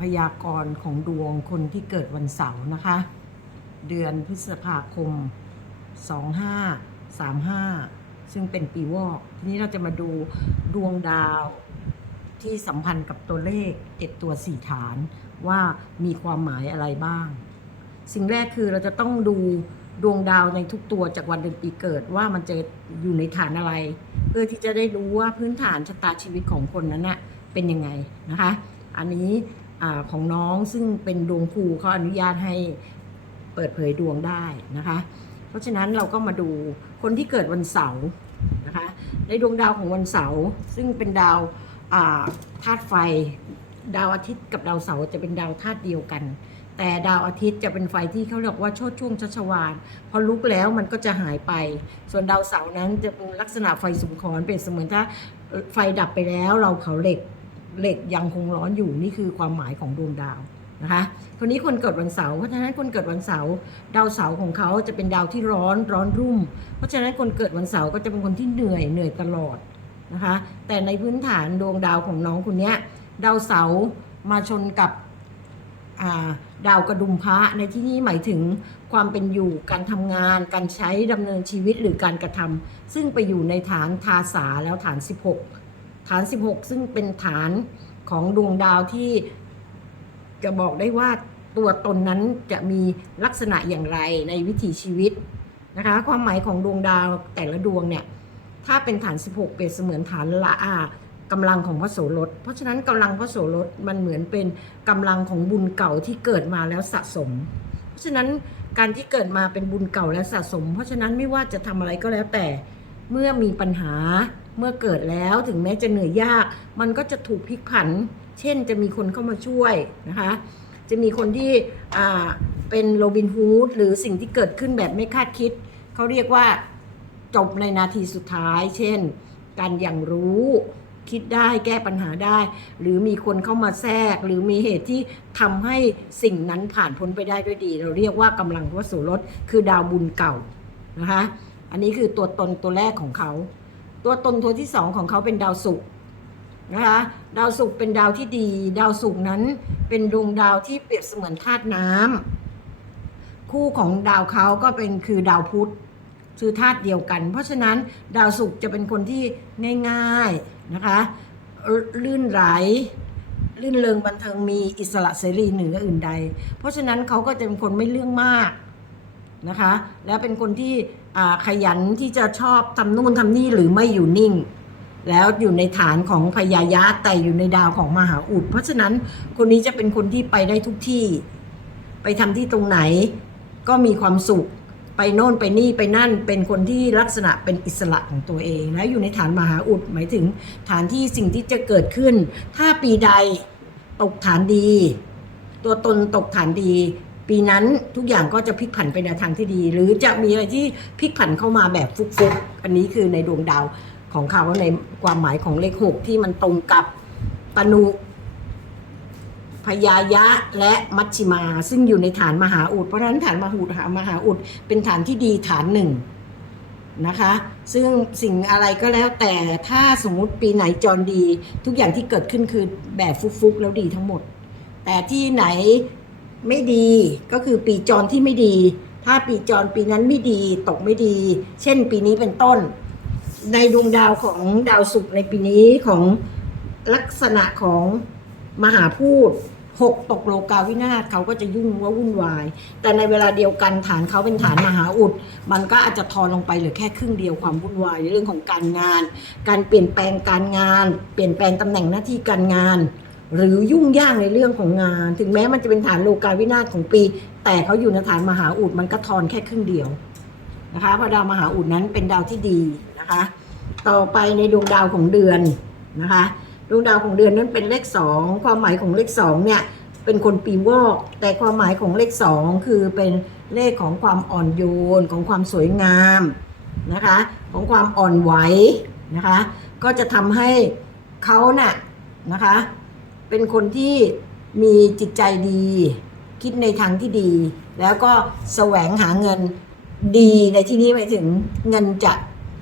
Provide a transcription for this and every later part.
พยากรณ์ของดวงคนที่เกิดวันเสาร์นะคะ เดือนพฤษภาคม 2535 ซึ่งเป็นปีวอกทีนี้เราจะมาดูดวงดาวที่สัมพันธ์กับตัวเลขเจ็ดตัวสี่ฐานว่ามีความหมายอะไรบ้าง สิ่งแรกคือเราจะต้องดูดวงดาวในทุกตัวจากวันเดือนปีเกิดว่ามันจะอยู่ในฐานอะไร เพื่อที่จะได้รู้ว่าพื้นฐานชะตาชีวิตของคนนั้นนะเป็นยังไงนะคะ อันนี้อของน้องซึ่งเป็นดวงครูเขาอนุญาตให้เปิดเผยดวงได้นะคะ เพราะฉะนั้นเราก็มาดูคนที่เกิดวันเสาร์นะคะในดวงดาวของวันเสาร์ซึ่งเป็นดาวธาตุไฟ ดาวอาทิตย์กับดาวเสาร์จะเป็นดาวธาตุเดียวกัน แต่ดาวอาทิตย์จะเป็นไฟที่เขาเรียกว่าโชดช่วงชัชวาลพอลุกแล้วมันก็จะหายไป ส่วนดาวเสาร์นั้นจะเป็นลักษณะไฟสุมขอนเป็นเสมือนถ้าไฟดับไปแล้วเราเผาเหล็ก เหล็กยังคงร้อนอยู่นี่คือความหมายของดวงดาวนะคะคนนี้คนเกิดวันเสาร์เพราะฉะนั้นคนเกิดวันเสาร์ดาวเสาร์ของเขาจะเป็นดาวที่ร้อนร้อนรุ่ม เพราะฉะนั้นคนเกิดวันเสาร์ก็จะเป็นคนที่เหนื่อยเหนื่อยตลอดนะคะแต่ในพื้นฐานดวงดาวของน้องคนนี้ดาวเสาร์มาชนกับาดาวกระดุมพระในที่นี้หมายถึงความเป็นอยู่การทำงาน การใช้ดำเนินชีวิตหรือการกระทำซึ่งไปอยู่ในฐานทาสาแล้วฐาน 16 ฐาน 16 ซึ่งเป็นฐานของดวงดาวที่จะบอกได้ว่าตัวตนนั้นจะมีลักษณะอย่างไรในวิถีชีวิตนะคะ ความหมายของดวงดาวแต่ละดวงเนี่ย ถ้าเป็นฐาน 16 เปรียบเสมือนฐานละอากำลังของพระโสรถ เพราะฉะนั้นกำลังพระโสรถมันเหมือนเป็นกำลังของบุญเก่าที่เกิดมาแล้วสะสม เพราะฉะนั้นการที่เกิดมาเป็นบุญเก่าและสะสม เพราะฉะนั้นไม่ว่าจะทำอะไรก็แล้วแต่เมื่อมีปัญหา เมื่อเกิดแล้วถึงแม้จะเหนื่อยยาก มันก็จะถูกพลิกผัน เช่นจะมีคนเข้ามาช่วยนะคะ จะมีคนที่เป็นโรบินฮูดหรือสิ่งที่เกิดขึ้นแบบไม่คาดคิด เขาเรียกว่าจบในนาทีสุดท้าย เช่น การอย่างรู้คิดได้แก้ปัญหาได้ หรือมีคนเข้ามาแทรก หรือมีเหตุที่ทำให้สิ่งนั้นผ่านพ้นไปได้ด้วยดี เราเรียกว่ากำลังวัสุรสคือดาวบุญเก่านะคะ อันนี้คือตัวตนตัวแรกของเขา ตัวตนตัวที่สองของเขาเป็นดาวศุกร์นะคะดาวศุกร์เป็นดาวที่ดี ดาวศุกร์นั้นเป็นดวงดาวที่เปรียบเสมือนธาตุน้ำคู่ของดาวเขาก็เป็นคือดาวพุธคือธาตุเดียวกัน เพราะฉะนั้นดาวศุกร์จะเป็นคนที่ง่ายๆนะคะลื่นไหลลื่นเริงบันเทิงมีอิสระเสรีเหนืออื่นใด เพราะฉะนั้นเขาก็จะเป็นคนไม่เรื่องมาก นะคะ และเป็นคนที่ขยันที่จะชอบทำนู่นทำนี่หรือไม่อยู่นิ่ง แล้วอยู่ในฐานของพยายะแต่อยู่ในดาวของมหาอุด เพราะฉะนั้นคนนี้จะเป็นคนที่ไปได้ทุกที่ ไปทำที่ตรงไหนก็มีความสุขไปโน่นไปนี่ไปนั่นเป็นคนที่ลักษณะเป็นอิสระของตัวเองและอยู่ในฐานมหาอุดหมายถึงฐานที่สิ่งที่จะเกิดขึ้น ถ้าปีใดตกฐานดี ตัวตนตกฐานดี ปีนั้นทุกอย่างก็จะพลิกผันไปในทางที่ดี หรือจะมีอะไรที่พลิกผันเข้ามาแบบฟุกๆ อันนี้คือในดวงดาวของเขาในความหมายของเลขหกที่มันตรงกับตนุพยายะและมัชชิมา ซึ่งอยู่ในฐานมหาอุดเพราะฉะนั้นฐานมหาอุดมหาอุดเป็นฐานที่ดีฐานหนึ่งนะคะ ซึ่งสิ่งอะไรก็แล้วแต่ถ้าสมมุติปีไหนจรดี ทุกอย่างที่เกิดขึ้นคือแบบฟุกๆแล้วดีทั้งหมด แต่ที่ไหน ไม่ดีก็คือปีจรที่ไม่ดี ถ้าปีจรปีนั้นไม่ดีตกไม่ดี เช่นปีนี้เป็นต้น ในดวงดาวของดาวศุกร์ในปีนี้ของลักษณะของมหาพูดหกตกโลกาวินาศเขาก็จะยุ่งว่าวุ่นวาย แต่ในเวลาเดียวกันฐานเขาเป็นฐานมหาอุด มันก็อาจจะทอนลงไปเหลือแค่ครึ่งเดียวความวุ่นวายในเรื่องของการงาน การเปลี่ยนแปลงการงาน เปลี่ยนแปลงตำแหน่งหน้าที่การงาน หรือยุ่งยากในเรื่องของงาน ถึงแม้มันจะเป็นฐานโลกาวินาศของปี แต่เขาอยู่ในฐานมหาอุดมันก็ทอนแค่ครึ่งเดียวนะคะเพราะดาวมหาอุดนั้นเป็นดาวที่ดีนะคะ ต่อไปในดวงดาวของเดือนนะคะดวงดาวของเดือนนั้นเป็นเลขสองความหมายของเลขสองเนี่ยเป็นคนปีวอก แต่ความหมายของเลขสองคือเป็นเลขของความอ่อนโยนของความสวยงามนะคะ ของความอ่อนไหวนะคะ ก็จะทำให้เขาน่ะนะคะ เป็นคนที่มีจิตใจดี คิดในทางที่ดี แล้วก็แสวงหาเงินดีในที่นี้หมายถึงเงินจะ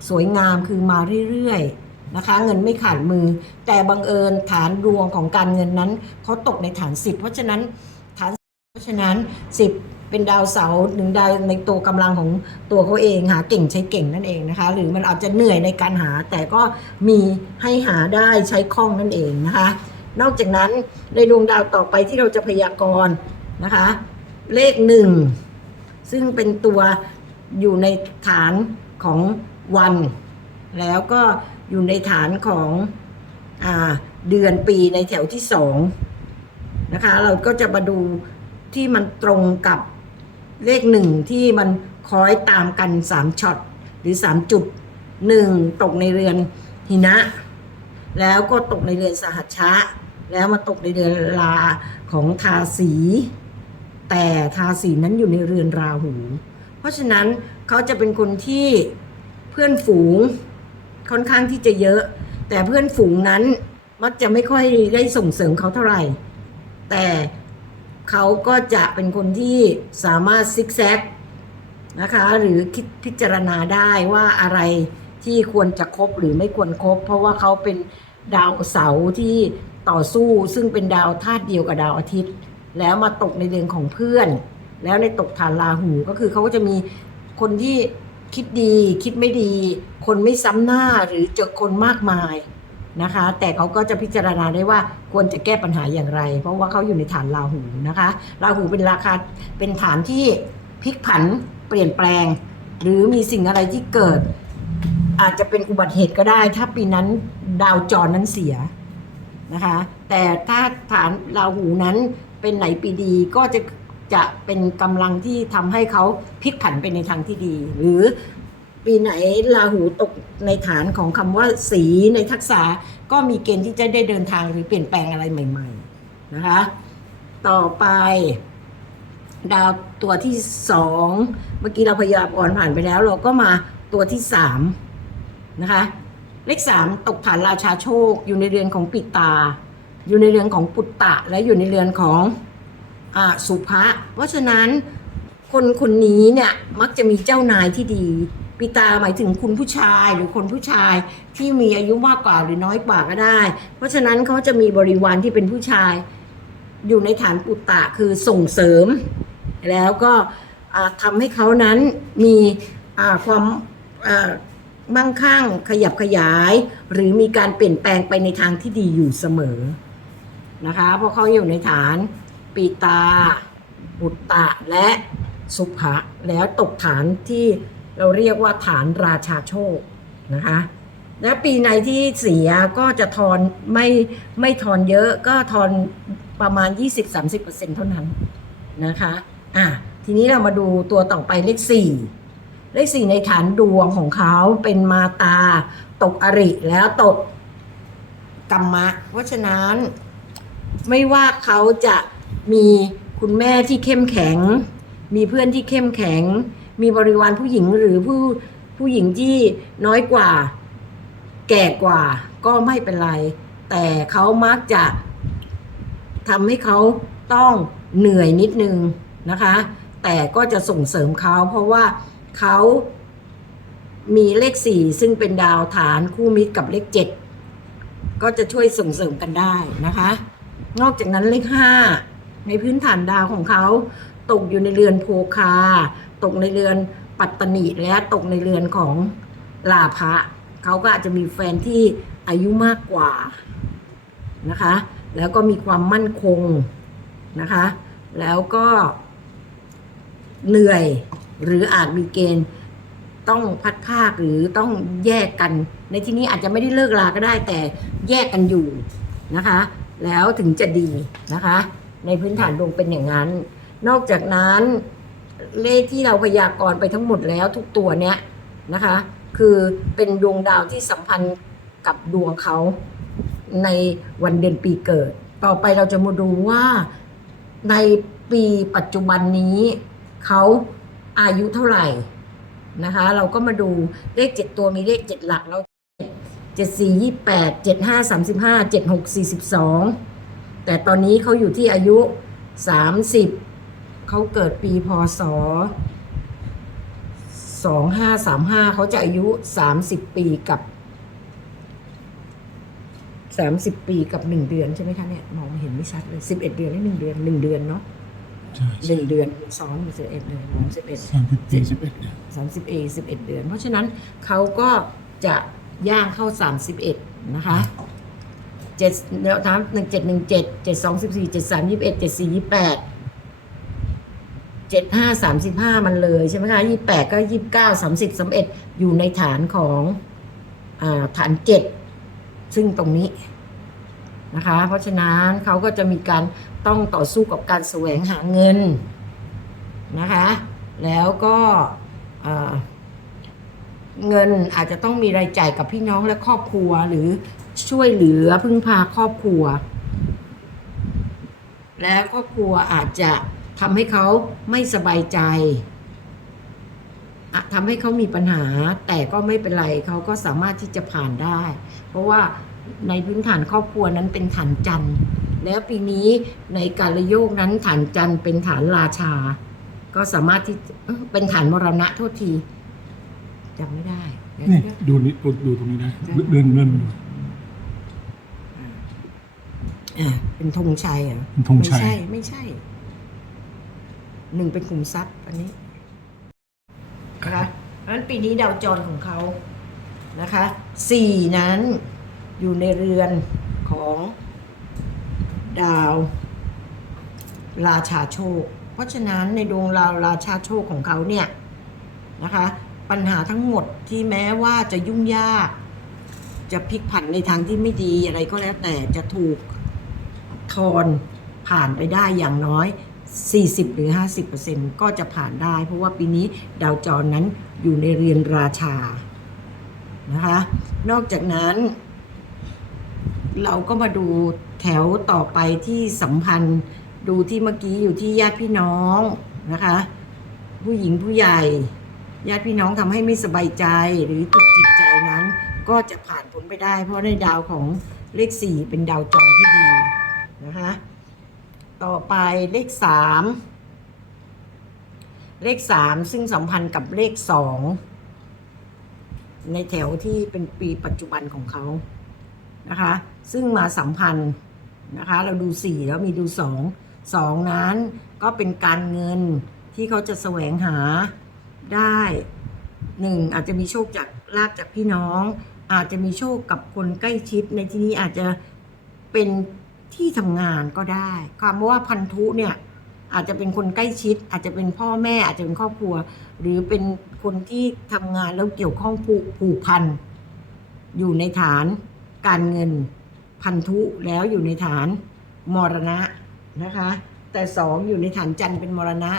สวยงามคือมาเรื่อยๆนะคะ เงินไม่ขาดมือ แต่บังเอิญฐานดวงของการเงินนั้นเขาตกในฐานสิบเพราะฉะนั้นฐานเพราะฉะนั้นสิบเป็นดาวเสาร์หนึ่งดาวในตัวกำลังของตัวเขาเองหาเก่งใช้เก่งนั่นเองนะคะ หรือมันอาจจะเหนื่อยในการหาแต่ก็มีให้หาได้ใช้คล่องนั่นเองนะคะ นอกจากนั้นในดวงดาวต่อไปที่เราจะพยากรณ์นะคะ เลขหนึ่งซึ่งเป็นตัวอยู่ในฐานของวัน แล้วก็อยู่ในฐานของอเดือนปีในแถวที่สองนะคะ เราก็จะมาดูที่มันตรงกับเลขหนึ่งที่มันคล้อยตามกันสามช็อตหรือสามจุดหนึ่งตกในเรือนหินะ แล้วก็ตกในเรือนสหัชชะ แล้วมาตกในเรือนลาของทาสี แต่ทาสีนั้นอยู่ในเรือนราหู เพราะฉะนั้นเขาจะเป็นคนที่เพื่อนฝูงค่อนข้างที่จะเยอะ แต่เพื่อนฝูงนั้นมักจะไม่ค่อยได้ส่งเสริมเขาเท่าไหร่ แต่เขาก็จะเป็นคนที่สามารถซิกแซกนะคะหรือคิดพิจารณาได้ว่าอะไรที่ควรจะคบหรือไม่ควรครบ เพราะว่าเขาเป็นดาวเสาร์ที่ ต่อสู้ซึ่งเป็นดาวธาตุเดียวกับดาวอาทิตย์ แล้วมาตกในเรือนของเพื่อน แล้วในตกฐานราหูก็คือเขาก็จะมีคนที่คิดดีคิดไม่ดี คนไม่ซ้ำหน้าหรือเจอคนมากมายนะคะ แต่เขาก็จะพิจารณาได้ว่าควรจะแก้ปัญหาอย่างไร เพราะว่าเขาอยู่ในฐานราหูนะคะราหูเป็นราคาเป็นฐานที่พลิกผันเปลี่ยนแปลง หรือมีสิ่งอะไรที่เกิด อาจจะเป็นอุบัติเหตุก็ได้ ถ้าปีนั้นดาวจรนั้นเสีย นะคะ แต่ถ้าฐานราหูนั้นเป็นไหนปีดีก็จะจะเป็นกำลังที่ทำให้เขาพลิกผันไปในทางที่ดี หรือปีไหนราหูตกในฐานของคำว่าสีในทักษะก็มีเกณฑ์ที่จะได้เดินทางหรือเปลี่ยนแปลงอะไรใหม่ ๆนะคะ ต่อไป ดาวตัวที่สองเมื่อกี้เราพยายามอ่อนผ่านไปแล้ว เราก็มาตัวที่สามนะคะ เลขสามตกฐานราชาโชค อยู่ในเรือนของปิตา อยู่ในเรือนของปุตตะ และอยู่ในเรือนของอสุภะเพราะฉะนั้นคนคนนี้เนี่ยมักจะมีเจ้านายที่ดี ปิตาหมายถึงคุณผู้ชายหรือคนผู้ชายที่มีอายุมากกว่าหรือน้อยกว่าก็ได้ เพราะฉะนั้นเขาจะมีบริวารที่เป็นผู้ชาย อยู่ในฐานปุตตะคือส่งเสริม แล้วก็ทำให้เขานั้นมีความ มั่งคั่ง ขยับขยาย หรือมีการเปลี่ยนแปลงไปในทางที่ดีอยู่เสมอนะคะเพราะเขาอยู่ในฐานปีตาบุตตะและสุภะแล้วตกฐานที่เราเรียกว่าฐานราชาโชคนะคะและปีในที่เสียก็จะทอนไม่ไม่ทอนเยอะก็ทอนประมาณ 20-30%เท่านั้นนะคะอะทีนี้เรามาดูตัวต่อไปเลข4 ได้สี่ในฐานดวงของเขาเป็นมาตา ตกอริแล้วตกกรรมะ เพราะฉะนั้นไม่ว่าเขาจะมีคุณแม่ที่เข้มแข็ง มีเพื่อนที่เข้มแข็ง มีบริวารผู้หญิงหรือผู้ผู้หญิงที่น้อยกว่า แก่กว่าก็ไม่เป็นไร แต่เขามักจะทำให้เขาต้องเหนื่อยนิดนึงนะคะ แต่ก็จะส่งเสริมเขาเพราะว่า เขามีเลขสี่ซึ่งเป็นดาวฐานคู่มิตรกับเลขเจ็ดก็จะช่วยส่งเสริมกันได้นะคะ นอกจากนั้นเลขห้าในพื้นฐานดาวของเขาตกอยู่ในเรือนโภคา ตกในเรือนปัตตนิและตกในเรือนของลาภะเขาก็อาจจะมีแฟนที่อายุมากกว่านะคะ แล้วก็มีความมั่นคงนะคะ แล้วก็เหนื่อย หรืออาจมีเกณฑ์ต้องพัดภาคหรือต้องแยกกัน ในที่นี้อาจจะไม่ได้เลิกลาก็ได้แต่แยกกันอยู่นะคะ แล้วถึงจะดีนะคะ ในพื้นฐานดวงเป็นอย่างนั้น นอกจากนั้นเลขที่เราพยากรณ์ไปทั้งหมดแล้วทุกตัวเนี้ยนะคะ คือเป็นดวงดาวที่สัมพันธ์กับดวงเขาในวันเดือนปีเกิด ต่อไปเราจะมาดูว่าในปีปัจจุบันนี้เขา อายุเท่าไหร่นะคะ เราก็มาดูเลขเจ็ดตัวมีเลขเจ็ดหลักเราเจ็ดสี่ยี่แปดเจ็ดห้าสามสิบห้าเจ็ดหกสี่สิบสองแต่ตอนนี้เขาอยู่ที่อายุสามสิบเขาเกิดปีพศสองห้าสามห้าเขาจะอายุสามสิบปีกับสามสิบปีกับหนึ่งเดือนใช่ไหมคะเนี่ยมองเห็นไม่ชัดเลยสิบเอ็ดเดือนนี่หนึ่งเดือนหนึ่งเดือนเนาะ หนึ่งเดือนซ้อนมาสิบเอ็ดเดือนมองสิบเอ็ดสามสิบปีสิบเอ็ดเนี่ยสามสิบเอสิบเอ็ดเดือน เพราะฉะนั้นเขาก็จะย่างเข้าสามสิบเอ็ดนะคะเจ็ดเดี๋ยวถามหนึ่งเจ็ดหนึ่งเจ็ดเจ็ดสองสิบสี่เจ็ดสามยี่สิบเอ็ดเจ็ดสี่ยี่แปดเจ็ดห้าสามสิบห้ามันเลยใช่ไหมคะยี่แปดก็ยี่เก้าสามสิบสามเอ็ดอยู่ในฐานของอ่าฐานเจ็ดซึ่งตรงนี้ นะคะ เพราะฉะนั้นเขาก็จะมีการต้องต่อสู้กับการแสวงหาเงินนะคะ แล้วก็เงินอาจจะต้องมีรายจ่ายกับพี่น้องและครอบครัวหรือช่วยเหลือพึ่งพาครอบครัว และครอบครัวอาจจะทำให้เขาไม่สบายใจทำให้เขามีปัญหาแต่ก็ไม่เป็นไรเขาก็สามารถที่จะผ่านได้ เพราะว่า ในพื้นฐานครอบครัวนั้นเป็นฐานจันทร์แล้วปีนี้ในการระโยกนั้นฐานจันทร์เป็นฐานราชา ก็สามารถที่เอ้อเป็นฐานมรณะโทษทีจำไม่ได้เดี๋ยวนี่นะดูนี่ดูตรงนี้นะเลื่อนเลื่อนมาดูอ่าเป็นธงชัยเหรอเป็นธงชัย ไม่ใช่ไม่ใช่ หนึ่งเป็นขุมทรัพย์อันนี้นะคะเพราะฉะนั้นปีนี้ดาวจรของเขานะคะสี่นั้น อยู่ในเรือนของดาวราชาโชค เพราะฉะนั้นในดวงดาวราชาโชคของเขาเนี่ยนะคะปัญหาทั้งหมดที่แม้ว่าจะยุ่งยาก จะพลิกผันในทางที่ไม่ดีอะไรก็แล้วแต่จะถูกทอนผ่านไปได้อย่างน้อย 40 หรือ 50%ก็จะผ่านได้ เพราะว่าปีนี้ดาวจรนั้นอยู่ในเรียนราชานะคะนอกจากนั้น เราก็มาดูแถวต่อไปที่สัมพันธ์ดูที่เมื่อกี้อยู่ที่ญาติพี่น้องนะคะ ผู้หญิงผู้ใหญ่ ญาติพี่น้องทำให้ไม่สบายใจหรือจุกจิตใจนั้น ก็จะผ่านพ้นไปได้ เพราะในดาวของเลขสี่เป็นดาวจรที่ดีนะคะต่อไปเลขสามเลขสามซึ่งสัมพันธ์กับเลขสองในแถวที่เป็นปีปัจจุบันของเขานะคะ ซึ่งมาสัมพันธ์นะคะ เราดูสี่แล้วมีดูสองสองนั้นก็เป็นการเงินที่เขาจะแสวงหาได้หนึ่งอาจจะมีโชคจากลาบจากพี่น้อง อาจจะมีโชคกับคนใกล้ชิด ในที่นี้อาจจะเป็นที่ทำงานก็ได้คำว่าพันธุเนี่ยอาจจะเป็นคนใกล้ชิด อาจจะเป็นพ่อแม่อาจจะเป็นครอบครัว หรือเป็นคนที่ทำงานแล้วเกี่ยวข้องผูกผูกพันอยู่ในฐานการเงิน พันธุแล้วอยู่ในฐานมรณะนะคะ แต่สองอยู่ในฐานจันทร์เป็นมรณะ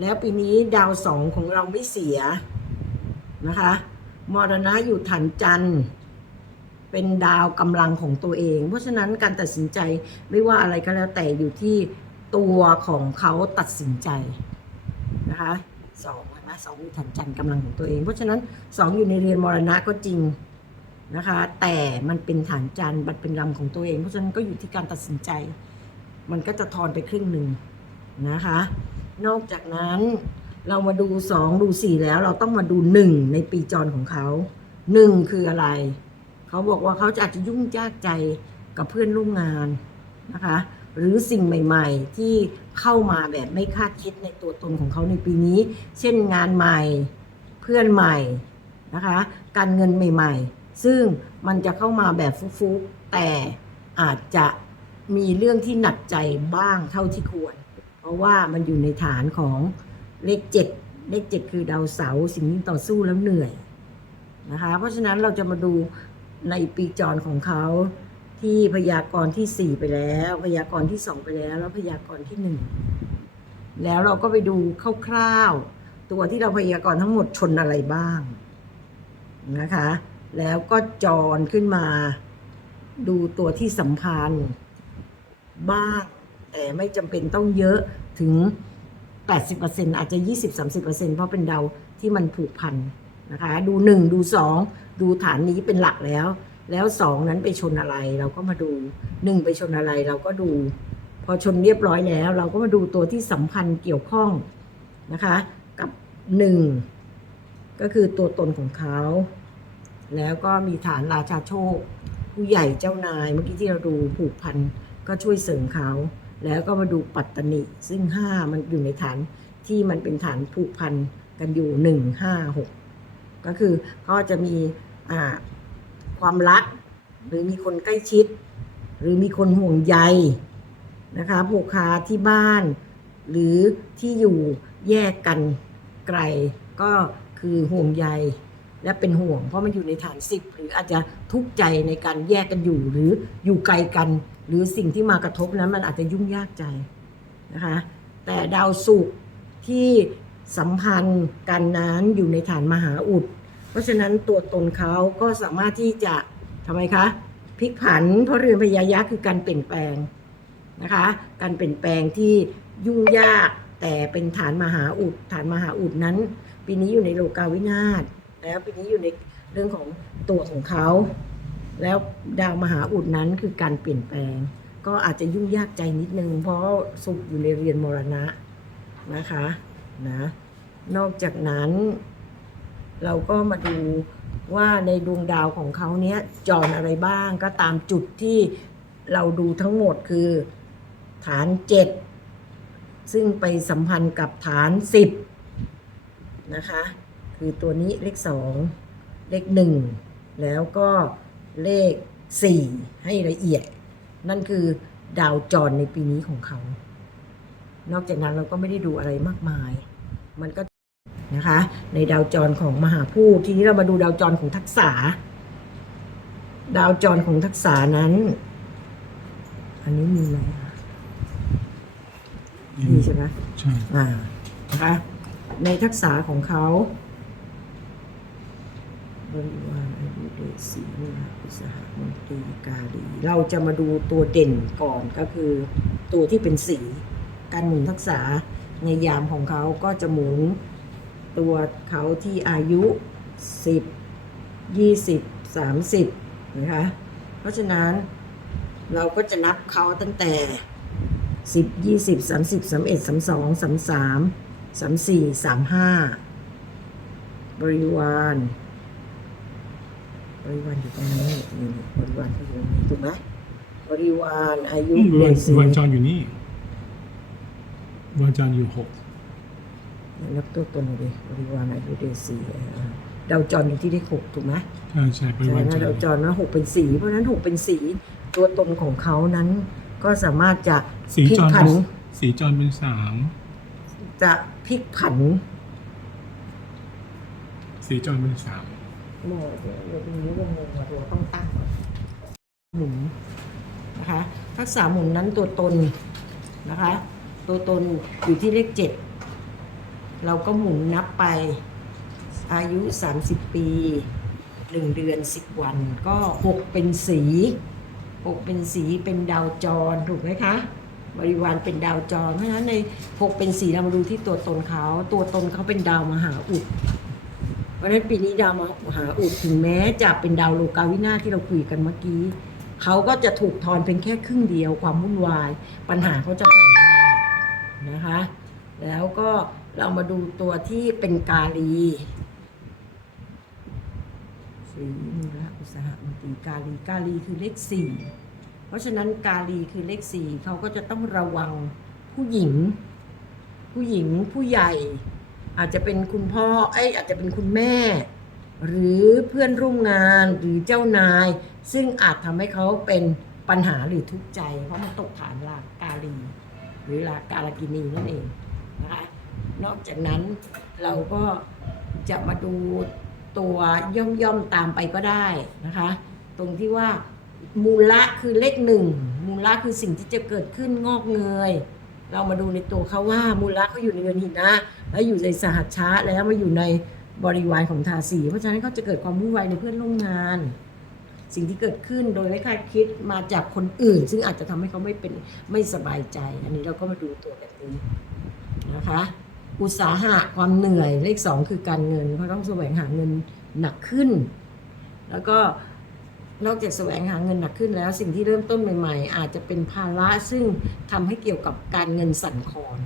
แล้วปีนี้ดาวสองของเราไม่เสียนะคะมรณะอยู่ฐานจันทร์เป็นดาวกำลังของตัวเอง เพราะฉะนั้นการตัดสินใจไม่ว่าอะไรก็แล้วแต่อยู่ที่ตัวของเขาตัดสินใจนะคะสองนะสองอยู่ฐานจันทร์กำลังของตัวเอง เพราะฉะนั้นสองอยู่ในเรียนมรณะก็จริง นะคะ แต่มันเป็นฐานจันทร์มันเป็นลำของตัวเอง เพราะฉะนั้นก็อยู่ที่การตัดสินใจ มันก็จะทอนไปครึ่งหนึ่งนะคะ นอกจากนั้นเรามาดูสองดูสี่แล้วเราต้องมาดูหนึ่งในปีจรของเขาหนึ่งคืออะไร เขาบอกว่าเขาจะอาจจะยุ่งยากใจกับเพื่อนร่วมงานนะคะ หรือสิ่งใหม่ๆ ที่เข้ามาแบบไม่คาดคิดในตัวตนของเขาในปีนี้ เช่นงานใหม่ เพื่อนใหม่นะคะ การเงินใหม่ ๆ ซึ่งมันจะเข้ามาแบบฟุกๆแต่อาจจะมีเรื่องที่หนักใจบ้างเท่าที่ควร เพราะว่ามันอยู่ในฐานของเลขเจ็ดเลขเจ็ดคือดาวเสาร์สิ่งที่ต่อสู้แล้วเหนื่อยนะคะ เพราะฉะนั้นเราจะมาดูในปีจรของเขาที่พยากรณ์ที่สี่ไปแล้ว พยากรณ์ที่สองไปแล้ว แล้วพยากรณ์ที่หนึ่งแล้วเราก็ไปดูคร่าวๆตัวที่เราพยากรณ์ทั้งหมดชนอะไรบ้างนะคะ แล้วก็จรขึ้นมา ดูตัวที่สัมพันธ์บ้างแต่ไม่จำเป็นต้องเยอะถึง 80%อาจจะ 20-30%เพราะเป็นดาวที่มันผูกพันนะคะ ดู 1 ดู 2 ดูฐานนี้เป็นหลักแล้ว แล้ว 2 นั้นไปชนอะไรเราก็มาดู 1 ไปชนอะไรเราก็ดู พอชนเรียบร้อยแล้ว เราก็มาดูตัวที่สัมพันธ์เกี่ยวข้องนะคะ กับ 1 ก็คือตัวตนของเขา แล้วก็มีฐานราชาโชค ผู้ใหญ่เจ้านายเมื่อกี้ที่เราดูผูกพันก็ช่วยเสริมเขา แล้วก็มาดูปัตตนิซึ่งห้ามันอยู่ในฐานที่มันเป็นฐานผูกพันกันอยู่หนึ่งห้าหกก็คือเขาจะมีความรัก หรือมีคนใกล้ชิด หรือมีคนห่วงใยนะคะผูกคาที่บ้าน หรือที่อยู่แยกกันไกลก็คือห่วงใย และเป็นห่วง เพราะมันอยู่ในฐานสิบหรืออาจจะทุกข์ใจในการแยกกันอยู่หรืออยู่ไกลกัน หรือสิ่งที่มากระทบนั้นมันอาจจะยุ่งยากใจนะคะแต่ดาวศุกร์ที่สัมพันธ์กันนั้นอยู่ในฐานมหาอุด เพราะฉะนั้นตัวตนเขาก็สามารถที่จะทำไมคะพลิกผัน เพราะเรือนพญายะคือการเปลี่ยนแปลงนะคะการเปลี่ยนแปลงที่ยุ่งยากแต่เป็นฐานมหาอุด ฐานมหาอุดนั้น ปีนี้อยู่ในโลกาวินาศ แล้วปีนี้อยู่ในเรื่องของตัวของเขา แล้วดาวมหาอุดนั้นคือการเปลี่ยนแปลง ก็อาจจะยุ่งยากใจนิดนึง เพราะสุขอยู่ในเรียนมรณะนะคะนะนอกจากนั้น เราก็มาดูว่าในดวงดาวของเขาเนี้ยจรอะไรบ้างก็ตามจุดที่เราดูทั้งหมดคือฐานเจ็ดซึ่งไปสัมพันธ์กับฐานสิบนะคะ คือตัวนี้เลขสองเลขหนึ่งแล้วก็เลขสี่ให้ละเอียด นั่นคือดาวจรในปีนี้ของเขา นอกจากนั้นเราก็ไม่ได้ดูอะไรมากมาย มันก็นะคะในดาวจรของมหาพูดทีนี้เรามาดูดาวจรของทักษะดาวจรของทักษะนั้น อันนี้มีไหมคะมีใช่ไหมใช่อ่านะคะในทักษะของเขา บริวารอายุเดศีนิราอุสหมนตรีกาลีเราจะมาดูตัวเด่นก่อนก็คือ ตัวที่เป็นสี การหมุนทักษะในยามของเขาก็จะหมุนตัวเขาที่อายุ 10 20 30 นะคะ เพราะฉะนั้นเราก็จะนับเขาตั้งแต่ 10 20 30 31 32 33 34 35 บริวาร บริวารอยู่ตรงนี้นี่บริวารอยู่ตรงนี้ถูกไหมบริวารอายุอืมวันเสีวันจรอยู่นี่วันจรอยู่หกนับตัวตนหน่อยดิบริวารอายุเดซีอ่าดาวจรอยู่ที่เลขหกถูกไหมใช่ใช่บริใช่วารนะจรดาวจรนะหกเป็นสี เพราะฉะนั้นหกเป็นสีตัวตนของเขานั้น ก็สามารถจะสีพลิจกรผัเป็นนสีจรเป็นสามจะพลิกผัน สีจรเป็นสาม โมเดี๋ยเดี๋ยวนี้วงงว่าตัวต้องตั้งหมุนนะคะทักษะหมุนนั้นตัวตนนะคะ ตัวตนอยู่ที่เลขเจ็ดเราก็หมุนนับไปอายุ 30 ปี 1 เดือน 10 วัน ก็ 6 เป็นสี6เป็นสีเป็นดาวจรถูกไหมคะ บริวารเป็นดาวจร เพราะฉะนั้นใน 6 เป็นสีเรามาดูที่ตัวตนเขา ตัวตนเขาเป็นดาวมหาอุด ราะฉะนั้นปีนี้ดาวมหาอุดถึงแม้จะเป็นดาวโลกาวินาที่เราคุยกันเมื่อกี้เขาก็จะถูกทอนเป็นแค่ครึ่งเดียวความวุ่นวาย ปัญหาเขาจะผ่านได้นะคะ แล้วก็เรามาดูตัวที่เป็นกาลีสีนิระอุตสาหมนตรีกาลีกาลีคือเลขสี่เพราะฉะนั้นกาลีคือเลขสี่เขาก็จะต้องระวังผู้หญิง ผู้หญิงผู้ใหญ่ อาจจะเป็นคุณพ่อเอ้ยอาจจะเป็นคุณแม่ หรือเพื่อนร่วมงานหรือเจ้านาย ซึ่งอาจทำให้เขาเป็นปัญหาหรือทุกข์ใจ เพราะมันตกฐานลากาลีหรือลากาลกินีนั่นเองนะคะนอกจากนั้นเราก็จะมาดูตัวย่อมย่อมตามไปก็ได้นะคะ ตรงที่ว่ามูละคือเลขหนึ่งมูละคือสิ่งที่จะเกิดขึ้นงอกเงย เรามาดูในตัวเขาว่ามูละเขาอยู่ในเรือนหินนะ แล้วอยู่ในสหัชชะแล้วมาอยู่ในบริวารของทาสี เพราะฉะนั้นเขาจะเกิดความวุ่นวายในเพื่อนร่วมงาน สิ่งที่เกิดขึ้นโดยไม่คาดคิดมาจากคนอื่น ซึ่งอาจจะทำให้เขาไม่เป็นไม่สบายใจ อันนี้เราก็มาดูตัวแบบนี้นะคะอุตสาหะความเหนื่อยเลขสองคือการเงินเขาต้องแสวงหาเงินหนักขึ้น แล้วก็นอกจากแสวงหาเงินหนักขึ้นแล้ว สิ่งที่เริ่มต้นใหม่ ๆ อาจจะเป็นภาระซึ่งทำให้เกี่ยวกับการเงินสั่นคลอน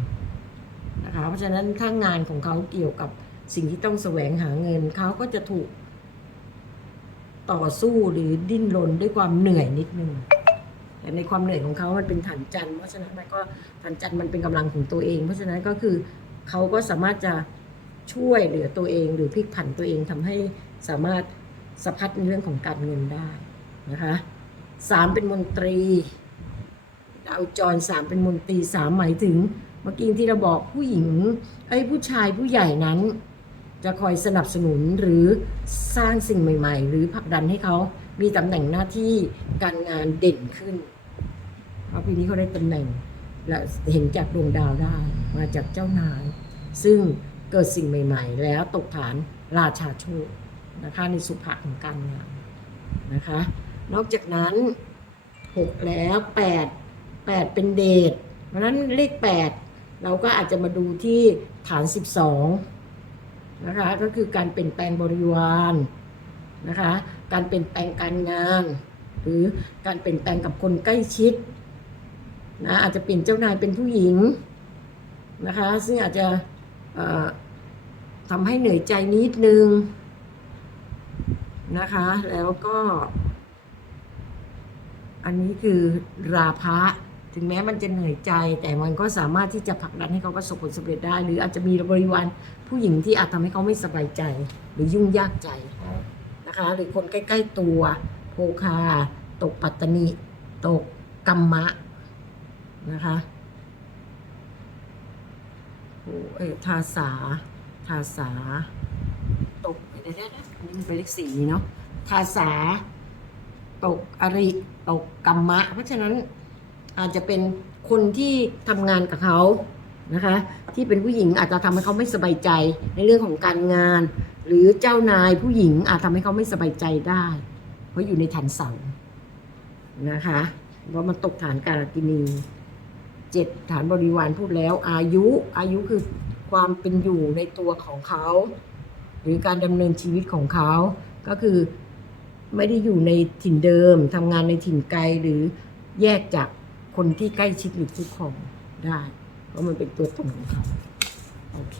เพราะฉะนั้นถ้างานของเขาเกี่ยวกับสิ่งที่ต้องแสวงหาเงินเขาก็จะถูก ต่อสู้หรือดิ้นรนด้วยความเหนื่อยนิดนึงแต่ในความเหนื่อยของเขามันเป็นฐานจันทร์เพราะฉะนั้นมันก็ฐานจันทร์มันเป็นกำลังของตัวเอง เพราะฉะนั้นก็คือเขาก็สามารถจะช่วยเหลือตัวเองหรือพลิกผันตัวเองทำให้สามารถสะพัดในเรื่องของการเงินได้นะคะสามเป็นมนตรีดาวจรสามเป็นมนตรีสามหมายถึง มื่อกี้ที่เราบอกผู้หญิงไอ้ผู้ชายผู้ใหญ่นั้น จะคอยสนับสนุนหรือสร้างสิ่งใหม่ ๆ หรือผลักดันให้เขามีตำแหน่งหน้าที่การงานเด่นขึ้นเพราะปีนี้เขาได้ตำแหน่งและเห็นจากดวงดาวได้มาจากเจ้านาย ซึ่งเกิดสิ่งใหม่ ๆ แล้วตกฐานราชาโชคนะคะในสุภะของการงานนะคะ นอกจากนั้น 6 แล้ว 8 8 เป็นเดทเพราะฉะนั้นเลข 8 เราก็อาจจะมาดูที่ฐาน 12 นะคะ ก็คือการเปลี่ยนแปลงบริวารนะคะ การเปลี่ยนแปลงการงาน หรือการเปลี่ยนแปลงกับคนใกล้ชิดนะอาจจะเปลี่ยนเจ้านายเป็นผู้หญิงนะคะ ซึ่งอาจจะทำให้เหนื่อยใจนิดนึงนะคะ แล้วก็ อันนี้คือราพะ ถึงแม้มันจะเหนื่อยใจ แต่มันก็สามารถที่จะผลักดันให้เขาประสบผลสำเร็จได้ หรืออาจจะมีบริวารผู้หญิงที่อาจทำให้เขาไม่สบายใจ หรือยุ่งยากใจนะคะ หรือคนใกล้ ๆตัวโภคา ตกปัตตนิตกกรรมะนะคะโอ้เอยทาสา ทาสา ตกเดี๋ยวๆนะอันนี้มันเป็นเลขสี่เนาะทาสา ตกอริ ตกกรรมะ เพราะฉะนั้น อาจจะเป็นคนที่ทำงานกับเขานะคะ ที่เป็นผู้หญิงอาจจะทำให้เขาไม่สบายใจในเรื่องของการงาน หรือเจ้านายผู้หญิงอาจทำให้เขาไม่สบายใจได้ เพราะอยู่ในฐานเสานะคะเพราะมันตกฐานการกินีเจ็ดฐานบริวารพูดแล้ว อายุอายุคือความเป็นอยู่ในตัวของเขา หรือการดำเนินชีวิตของเขาก็คือไม่ได้อยู่ในถิ่นเดิมทำงานในถิ่นไกลหรือแยกจาก คนที่ใกล้ชิดหรือคู่ครองได้ เพราะมันเป็นตัวตนของเขา โอเค